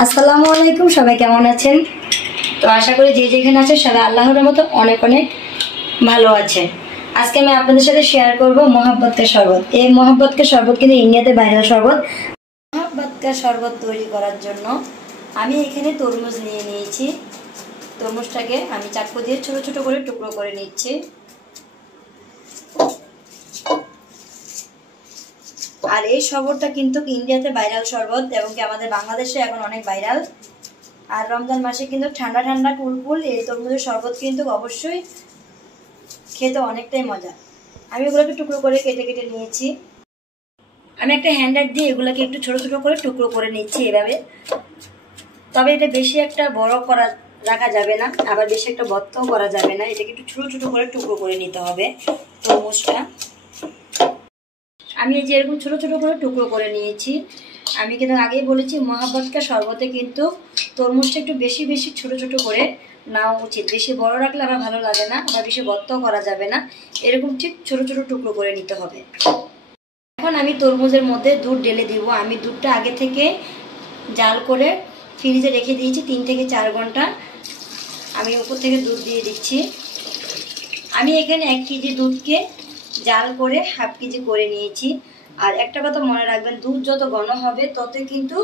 আসসালামু আলাইকুম, সবাই কেমন আছেন? তো আশা করি যে যেখানে আছে সবাই আল্লাহর রহমতে অনেক অনেক ভালো আছে। আজকে আমি আপনাদের সাথে শেয়ার করব মোহাব্বত কা শরবত। এই মোহাব্বত কা শরবত কিন্তু ইন্ডিয়াতে ভাইরাল শরবত। মোহাব্বত কা শরবত তৈরি করার জন্য আমি এখানে তরমুজ নিয়ে নিয়েছি। তরমুজটাকে আমি চাকু দিয়ে ছোট ছোট করে টুকরো করে নিচ্ছি। আর এই শরবতটা কিন্তু ইন্ডিয়াতে ভাইরাল শরবত এবং কি আমাদের বাংলাদেশে এখন অনেক ভাইরাল। আর রমজান মাসে কিন্তু ঠান্ডা ঠান্ডা কুলকুল এই তরমুজের শরবত কিন্তু অবশ্যই খেতে অনেকটাই মজা। আমি এগুলোকে টুকরো করে কেটে কেটে নিয়েছি। আমি একটা হ্যান্ডার দিয়ে এগুলোকে একটু ছোট ছোট করে টুকরো করে নিচ্ছি এভাবে। তবে এটা বেশি একটা বড় করা রাখা যাবে না, আবার বেশি একটা বত্তও করা যাবে না। এটাকে একটু ছোট ছোট করে টুকরো করে নিতে হবে তরমুজটা। আমি এই যে এরকম ছোট ছোট করে টুকরো করে নিয়েছি। আমি কিন্তু আগেই বলেছি মোহাব্বত কা শরবতে কিন্তু তরমুজটা একটু বেশি বেশি ছোট ছোট করে নেওয়া উচিত। বেশি বড় রাখলে আবার ভালো লাগে না, আবার বেশি বত্তও করা যাবে না। এরকম ঠিক ছোট ছোট টুকরো করে নিতে হবে। এখন আমি তরমুজের মধ্যে দুধ ঢেলে দিব। আমি দুধটা আগে থেকে জাল করে ফ্রিজে রেখে দিয়েছি 3 থেকে 4 ঘন্টা। আমি উপর থেকে দুধ দিয়ে দিচ্ছি। আমি এখানে 1 কেজি দুধকে জাল করে হাফ কেজি করে নিয়েছি। আর একটা কথা মনে রাখবেন, দুধ যত ঘন হবে ততই কিন্তু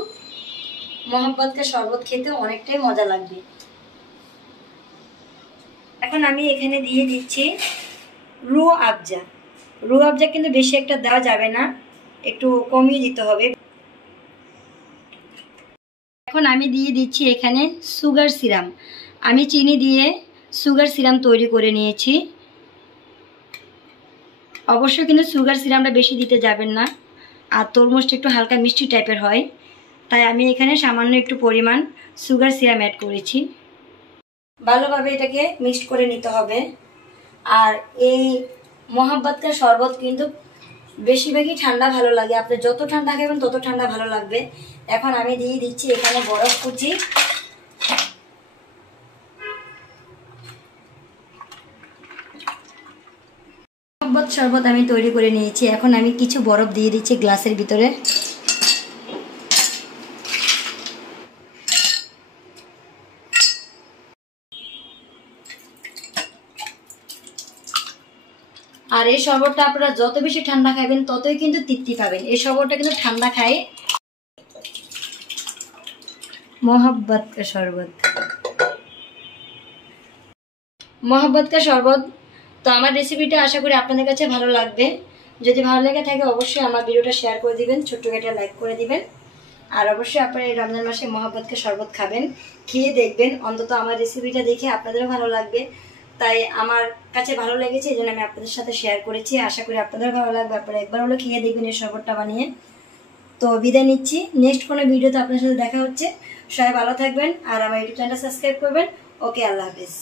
মোহাব্বত কা শরবত খেতে অনেকটাই মজা লাগবে। এখন আমি এখানে দিয়ে দিচ্ছি রুহ আফজা। রুহ আফজা কিন্তু বেশি একটা দেওয়া যাবে না, একটু কমিয়ে দিতে হবে। এখন আমি দিয়ে দিচ্ছি এখানে সুগার সিরাম। আমি চিনি দিয়ে সুগার সিরাম তৈরি করে নিয়েছি। অবশ্যই কিন্তু সুগার সিরামটা বেশি দিতে যাবেন না, আর তরমুজটা একটু হালকা মিষ্টি টাইপের হয়, তাই আমি এখানে সামান্য একটু পরিমাণ সুগার সিরাম অ্যাড করেছি। ভালোভাবে এটাকে মিক্সড করে নিতে হবে। আর এই মোহাব্বত কা শরবত কিন্তু বেশিরভাগই ঠান্ডা ভালো লাগে। আপনি যত ঠান্ডা খাবেন তত ঠান্ডা ভালো লাগবে। এখন আমি দিয়ে দিচ্ছি এখানে বরফ কুচি। মোহাব্বত শরবত আমি তৈরি করে নিয়েছি। এখন আমি কিছু বরফ দিয়ে দিচ্ছি গ্লাসের ভিতরে। আর এই শরবতটা আপনারা যত বেশি ঠান্ডা খাবেন ততই কিন্তু তৃপ্তি পাবেন। এই শরবতটা কিন্তু ঠান্ডা খায়। মোহাব্বত কা শরবত, মোহাব্বত কা শরবত। তো আমার রেসিপিটা আশা করি আপনাদের কাছে ভালো লাগবে। যদি ভালো লেগে থাকে অবশ্যই আমার ভিডিওটা শেয়ার করে দিবেন, ছোট্ট একটা লাইক করে দিবেন। আর অবশ্যই আপনারা এই রমজান মাসে মোহাব্বত কা শরবত খাবেন, খেয়ে দেখবেন। অন্তত আমার রেসিপিটা দেখে আপনাদেরও ভালো লাগবে, তাই আমার কাছে ভালো লেগেছে, এই জন্য আমি আপনাদের সাথে শেয়ার করেছি। আশা করি আপনাদের ভালো লাগবে। আপনারা একবার হলো খেয়ে দেখবেন এই শরবতটা বানিয়ে। তো বিদায় নিচ্ছি, নেক্সট কোনো ভিডিওতে আপনার সাথে দেখা হচ্ছে। সবাই ভালো থাকবেন আর আমার ইউটিউব চ্যানেলটা সাবস্ক্রাইব করবেন। ওকে, আল্লাহ হাফেজ।